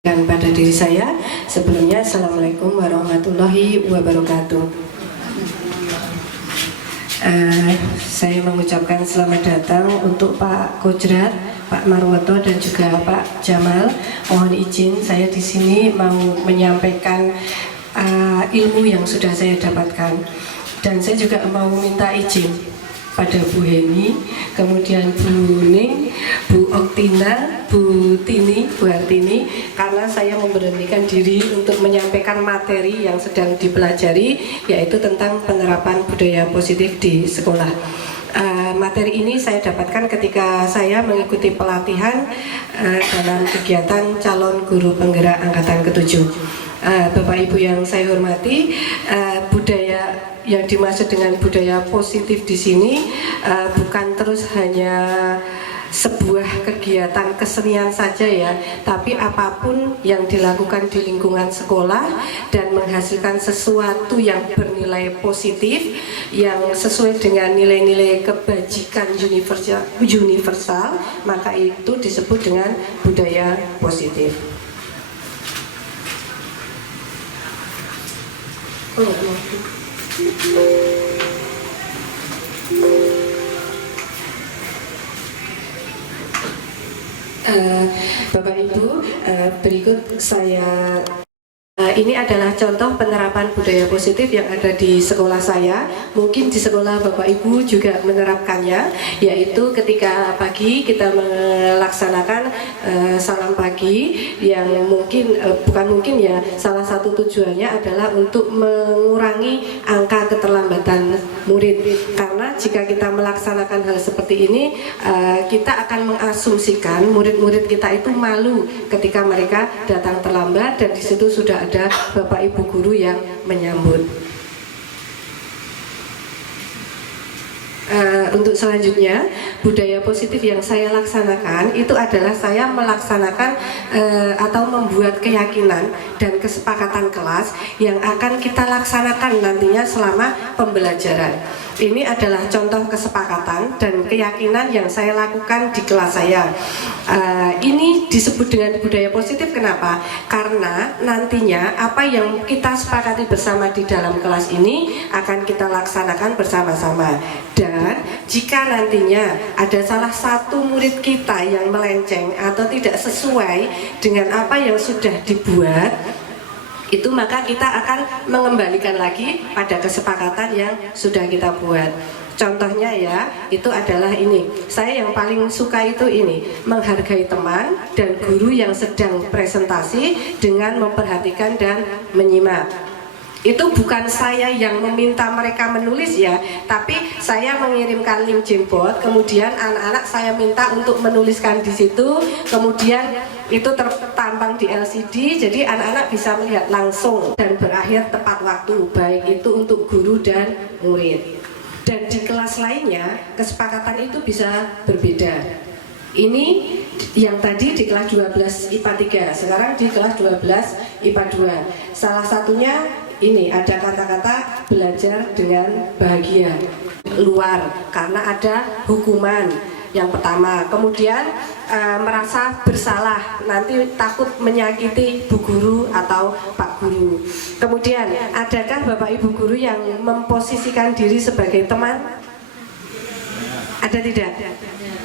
Dan pada diri saya, sebelumnya Assalamualaikum warahmatullahi wabarakatuh. Saya mengucapkan selamat datang untuk Pak Kojrat, Pak Marwoto dan juga Pak Jamal. Mohon izin saya di sini mau menyampaikan ilmu yang sudah saya dapatkan, dan saya juga mau minta izin pada Bu Heni, kemudian Bu Ning, Bu Oktina, Bu Tini, Bu Hartini, karena saya memberanikan diri untuk menyampaikan materi yang sedang dipelajari, yaitu tentang penerapan budaya positif di sekolah. Materi ini saya dapatkan ketika saya mengikuti pelatihan dalam kegiatan calon guru penggerak angkatan ke-7. Bapak Ibu yang saya hormati, budaya yang dimaksud dengan budaya positif di sini bukan terus hanya sebuah kegiatan kesenian saja ya, tapi apapun yang dilakukan di lingkungan sekolah dan menghasilkan sesuatu yang bernilai positif, yang sesuai dengan nilai-nilai kebajikan universal, maka itu disebut dengan budaya positif. Bapak Ibu, berikut saya ini adalah contoh penerapan budaya positif yang ada di sekolah saya. Mungkin di sekolah Bapak Ibu juga menerapkannya, yaitu ketika pagi kita melaksanakan salam pagi, yang salah satu tujuannya adalah untuk mengurangi angka keterlambatan murid. Karena jika kita melaksanakan hal seperti ini, kita akan mengasumsikan murid-murid kita itu malu ketika mereka datang terlambat, dan di situ sudah ada Bapak Ibu guru yang menyambut. Untuk selanjutnya, budaya positif yang saya laksanakan itu adalah saya melaksanakan atau membuat keyakinan dan kesepakatan kelas yang akan kita laksanakan nantinya selama pembelajaran. Ini adalah contoh kesepakatan dan keyakinan yang saya lakukan di kelas saya. Ini disebut dengan budaya positif. Kenapa? Karena nantinya apa yang kita sepakati bersama di dalam kelas ini akan kita laksanakan bersama-sama. Dan jika nantinya ada salah satu murid kita yang melenceng atau tidak sesuai dengan apa yang sudah dibuat, itu maka kita akan mengembalikan lagi pada kesepakatan yang sudah kita buat. Contohnya ya, itu adalah ini. Saya yang paling suka itu ini, menghargai teman dan guru yang sedang presentasi dengan memperhatikan dan menyimak. Itu bukan saya yang meminta mereka menulis ya, tapi saya mengirimkan link Jamboard, kemudian anak-anak saya minta untuk menuliskan di situ, kemudian itu tertampang di LCD, jadi anak-anak bisa melihat langsung dan berakhir tepat waktu, baik itu untuk guru dan murid. Dan di kelas lainnya kesepakatan itu bisa berbeda. Ini yang tadi di kelas 12 IPA 3, sekarang di kelas 12 IPA 2. Salah satunya ini ada kata-kata belajar dengan bahagia luar, karena ada hukuman yang pertama, kemudian merasa bersalah, nanti takut menyakiti Bu Guru atau Pak Guru. Kemudian adakah Bapak Ibu Guru yang memposisikan diri sebagai teman? Ada tidak?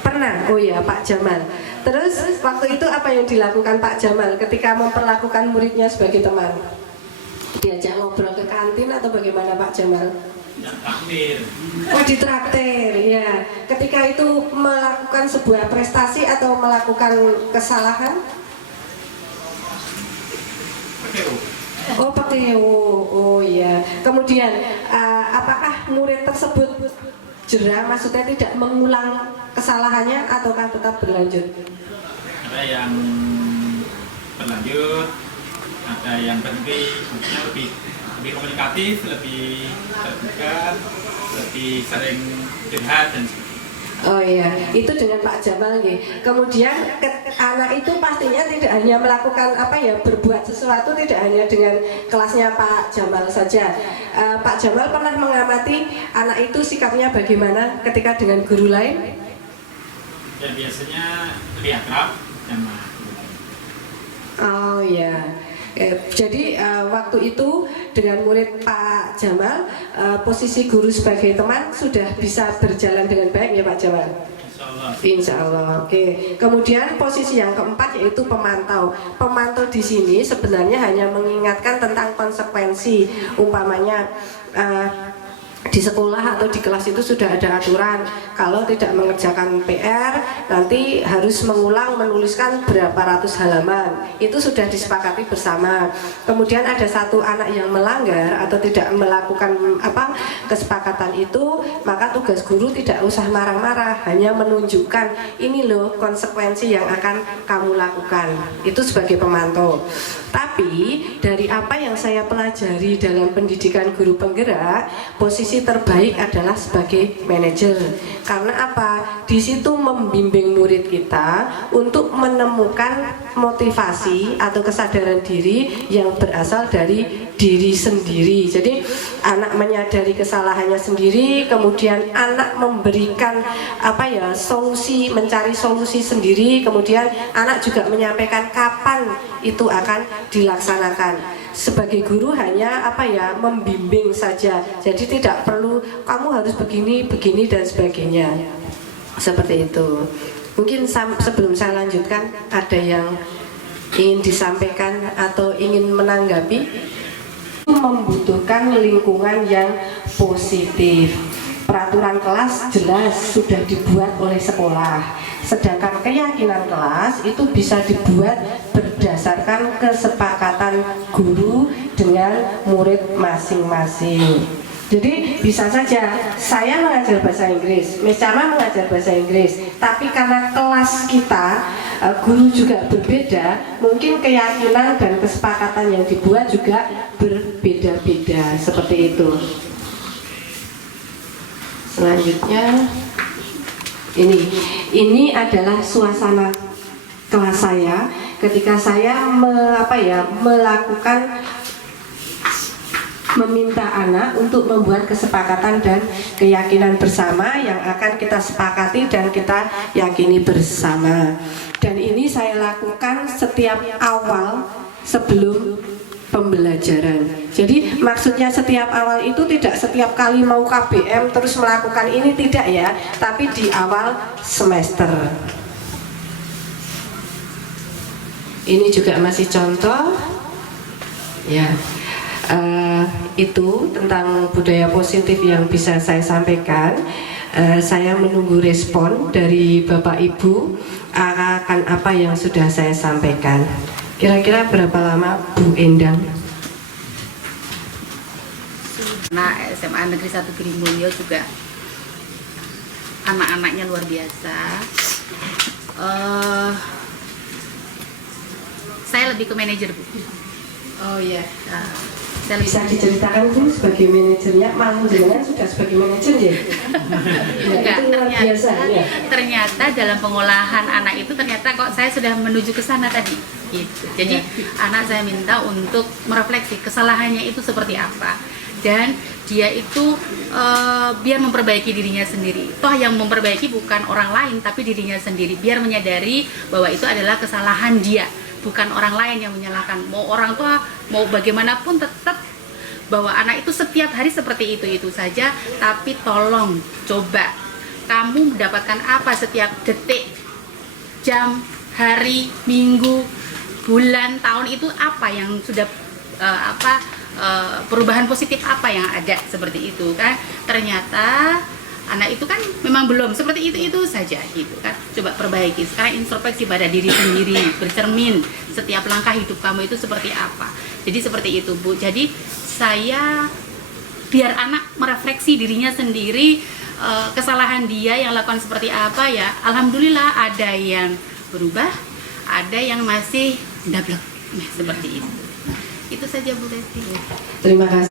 Pernah? Oh ya, Pak Jamal. Terus waktu itu apa yang dilakukan Pak Jamal ketika memperlakukan muridnya sebagai teman? Diajak ngobrol ke kantin atau bagaimana Pak Jamal? Ditraktir. Oh, ditraktir ya. Ketika itu melakukan sebuah prestasi atau melakukan kesalahan? Oh, pakai oh ya. Kemudian apakah murid tersebut jera, maksudnya tidak mengulang kesalahannya ataukah tetap berlanjut? Ada yang berlanjut, ada yang berhenti, maksudnya lebih komunikatif, lebih terbuka, lebih sering curhat dan sebagainya. Oh iya, itu dengan Pak Jamal nih. Kemudian anak itu pastinya tidak hanya melakukan berbuat sesuatu tidak hanya dengan kelasnya Pak Jamal saja. Pak Jamal pernah mengamati anak itu sikapnya bagaimana ketika dengan guru lain? Ya biasanya lebih akrab sama Oh ya. Jadi waktu itu dengan murid Pak Jamal, posisi guru sebagai teman sudah bisa berjalan dengan baik ya Pak Jamal? Insya Allah. Oke. Kemudian posisi yang keempat yaitu pemantau. Pemantau di sini sebenarnya hanya mengingatkan tentang konsekuensi. Umpamanya di sekolah atau di kelas itu sudah ada aturan kalau tidak mengerjakan PR nanti harus mengulang menuliskan berapa ratus halaman, itu sudah disepakati bersama. Kemudian ada satu anak yang melanggar atau tidak melakukan kesepakatan itu, maka tugas guru tidak usah marah-marah, hanya menunjukkan ini loh konsekuensi yang akan kamu lakukan. Itu sebagai pemantau. Tapi dari apa yang saya pelajari dalam pendidikan guru penggerak, posisi terbaik adalah sebagai manajer. Karena apa? Di situ membimbing murid kita untuk menemukan motivasi atau kesadaran diri yang berasal dari diri sendiri. Jadi anak menyadari kesalahannya sendiri, kemudian anak memberikan solusi, mencari solusi sendiri, kemudian anak juga menyampaikan kapan itu akan dilaksanakan. Sebagai guru hanya membimbing saja. Jadi tidak perlu kamu harus begini, begini dan sebagainya. Seperti itu. Mungkin sebelum saya lanjutkan ada yang ingin disampaikan atau ingin menanggapi. Membutuhkan lingkungan yang positif. Peraturan kelas jelas sudah dibuat oleh sekolah, sedangkan keyakinan kelas itu bisa dibuat berdasarkan kesepakatan guru dengan murid masing-masing. Jadi bisa saja saya mengajar bahasa Inggris, Miss Charma mengajar bahasa Inggris, tapi karena kelas kita guru juga berbeda, mungkin keyakinan dan kesepakatan yang dibuat juga berbeda-beda, seperti itu. Selanjutnya ini adalah suasana kelas saya ketika saya melakukan meminta anak untuk membuat kesepakatan dan keyakinan bersama yang akan kita sepakati dan kita yakini bersama. Dan ini saya lakukan setiap awal sebelum pembelajaran. Jadi maksudnya setiap awal itu tidak setiap kali mau KBM terus melakukan ini, tidak ya, tapi di awal semester. Ini juga masih contoh ya. Itu tentang budaya positif yang bisa saya sampaikan. Saya menunggu respon dari Bapak Ibu akan apa yang sudah saya sampaikan. Kira-kira berapa lama Bu Endang? Nah, SMA Negeri 1 Girimulyo juga anak-anaknya luar biasa. Saya lebih ke manajer, Bu. Oh iya. Saya Bisa diceritakan Bu sebagai manajernya, malah jenengan sudah sebagai manajer ya? Enggak, itu luar biasa ya. ternyata dalam pengolahan anak itu ternyata kok saya sudah menuju ke sana tadi. Gitu. Jadi anak saya minta untuk merefleksi kesalahannya itu seperti apa, dan dia itu biar memperbaiki dirinya sendiri. Toh yang memperbaiki bukan orang lain tapi dirinya sendiri, biar menyadari bahwa itu adalah kesalahan dia, bukan orang lain yang menyalahkan. Mau orang tua mau bagaimanapun tetap bahwa anak itu setiap hari seperti itu saja. Tapi tolong coba kamu mendapatkan apa setiap detik, jam, hari, minggu, bulan, tahun itu apa yang sudah perubahan positif apa yang ada, seperti itu kan. Ternyata anak itu kan memang belum seperti itu saja gitu kan. Coba perbaiki sekarang, introspeksi pada diri sendiri, bercermin setiap langkah hidup kamu itu seperti apa. Jadi seperti itu Bu. Jadi saya biar anak merefleksi dirinya sendiri, kesalahan dia yang lakukan seperti apa ya. Alhamdulillah ada yang berubah, ada yang masih dablek. Nah, seperti itu. Itu saja Bu Desi. Terima kasih.